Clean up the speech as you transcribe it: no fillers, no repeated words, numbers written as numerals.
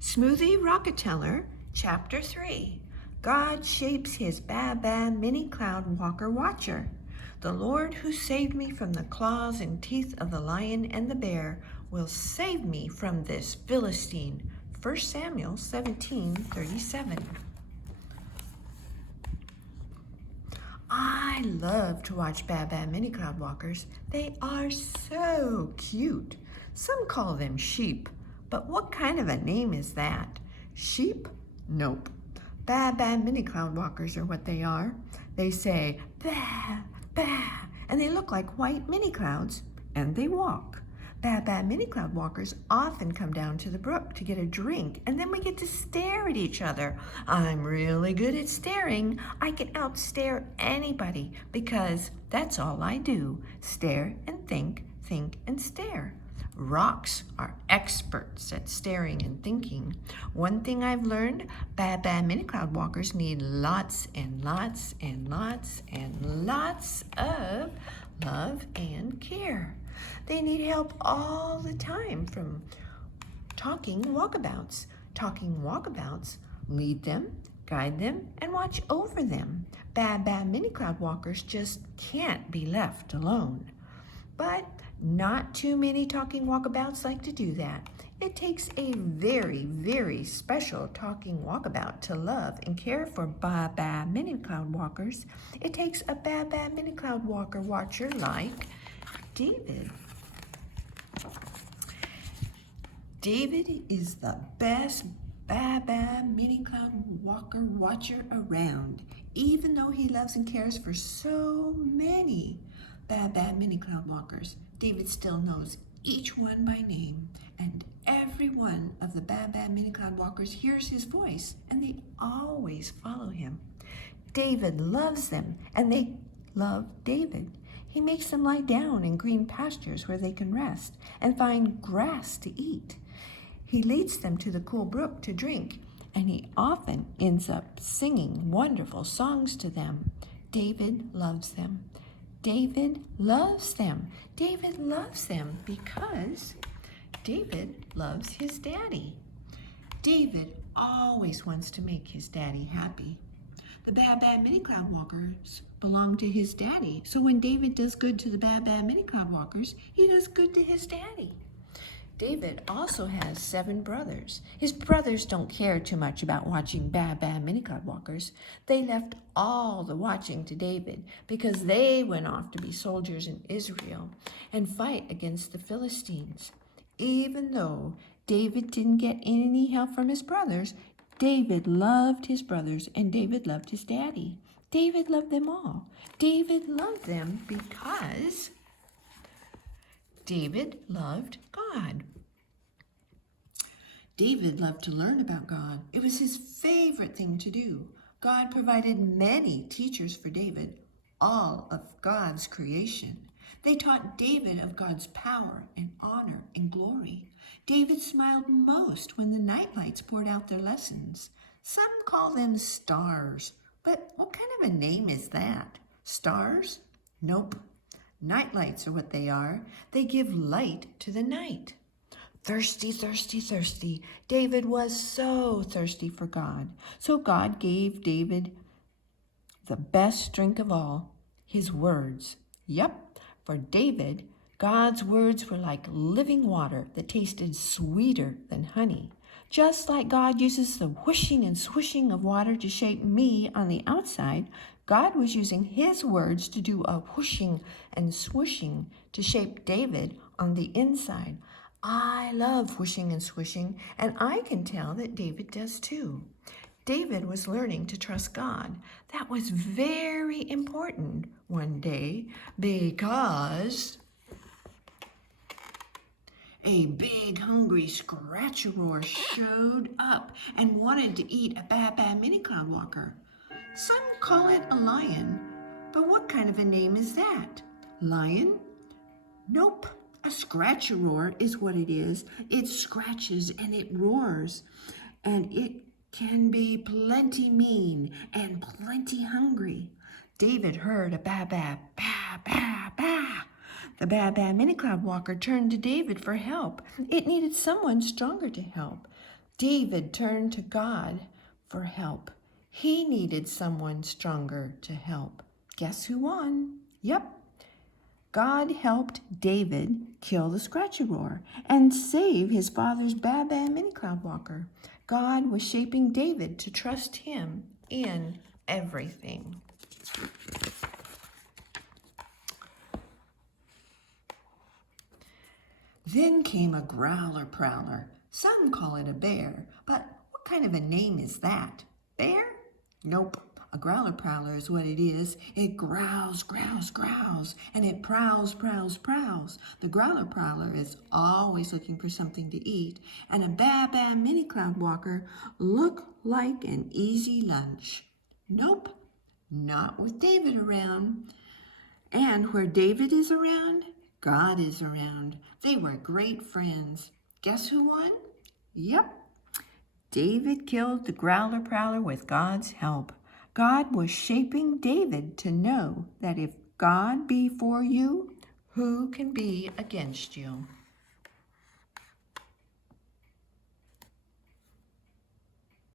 Smoothie Rock-A-Teller, Chapter 3. God shapes his Baa mini cloud walker watcher. The Lord who saved me from the claws and teeth of the lion and the bear will save me from this Philistine. 1 Samuel 17:37. I love to watch Baa mini cloud walkers. They are so cute. Some call them sheep, but what kind of a name is that? Sheep? Nope. Baa mini cloud walkers are what they are. They say ba, ba, and they look like white mini clouds, and they walk. Baa mini cloud walkers often come down to the brook to get a drink, and then we get to stare at each other. I'm really good at staring. I can outstare anybody because that's all I do. Stare and think and stare. Rocks are experts at staring and thinking. One thing I've learned, Baa mini cloud walkers need lots and lots and lots and lots of love and care. They need help all the time from talking walkabouts. Talking walkabouts lead them, guide them, and watch over them. Baa mini cloud walkers just can't be left alone. But not too many talking walkabouts like to do that. It takes a very, very special talking walkabout to love and care for Baa mini cloud walkers. It takes a Baa mini cloud walker watcher like David. David is the best Baa mini cloud walker watcher around. Even though he loves and cares for so many Baa mini cloud walkers, David still knows each one by name, and every one of the Baa mini cloud walkers hears his voice, and they always follow him. David loves them, and they love David. He makes them lie down in green pastures where they can rest and find grass to eat. He leads them to the cool brook to drink, and he often ends up singing wonderful songs to them. David loves them. David loves them. David loves them because David loves his daddy. David always wants to make his daddy happy. The Baa mini cloud walkers belong to his daddy, so when David does good to the Baa mini cloud walkers, he does good to his daddy. David also has 7 brothers. His brothers don't care too much about watching Baa mini cloud walkers. They left all the watching to David because they went off to be soldiers in Israel and fight against the Philistines. Even though David didn't get any help from his brothers, David loved his brothers and David loved his daddy. David loved them all. David loved them because David loved God. David loved to learn about God. It was his favorite thing to do. God provided many teachers for David, all of God's creation. They taught David of God's power and honor and glory. David smiled most when the nightlights poured out their lessons. Some call them stars, but what kind of a name is that? Stars? Nope. Nightlights are what they are. They give light to the night. Thirsty, thirsty, thirsty. David was so thirsty for God. So God gave David the best drink of all, his words. Yep, for David, God's words were like living water that tasted sweeter than honey. Just like God uses the whooshing and swishing of water to shape me on the outside, God was using his words to do a whooshing and swooshing to shape David on the inside. I love whooshing and swooshing, and I can tell that David does too. David was learning to trust God. That was very important one day because a big, hungry scratch-a-roar showed up and wanted to eat a Baa mini cloud walker. Some call it a lion, but what kind of a name is that? Lion? Nope. A scratch-a-roar is what it is. It scratches and it roars, and it can be plenty mean and plenty hungry. David heard a ba ba ba ba ba. The Baa mini cloud walker turned to David for help. It needed someone stronger to help. David turned to God for help. He needed someone stronger to help. Guess who won? Yep. God helped David kill the scratchy roar and save his father's Baa mini cloud walker. God was shaping David to trust him in everything. Then came a growler prowler. Some call it a bear, but what kind of a name is that? Bear? Nope. A growler prowler is what it is. It growls, growls, growls, and it prowls, prowls, prowls. The growler prowler is always looking for something to eat, and a Baa mini cloud walker look like an easy lunch. Nope, not with David around. And where David is around, God is around. They were great friends. Guess who won? Yep, David killed the growler prowler with God's help. God was shaping David to know that if God be for you, who can be against you?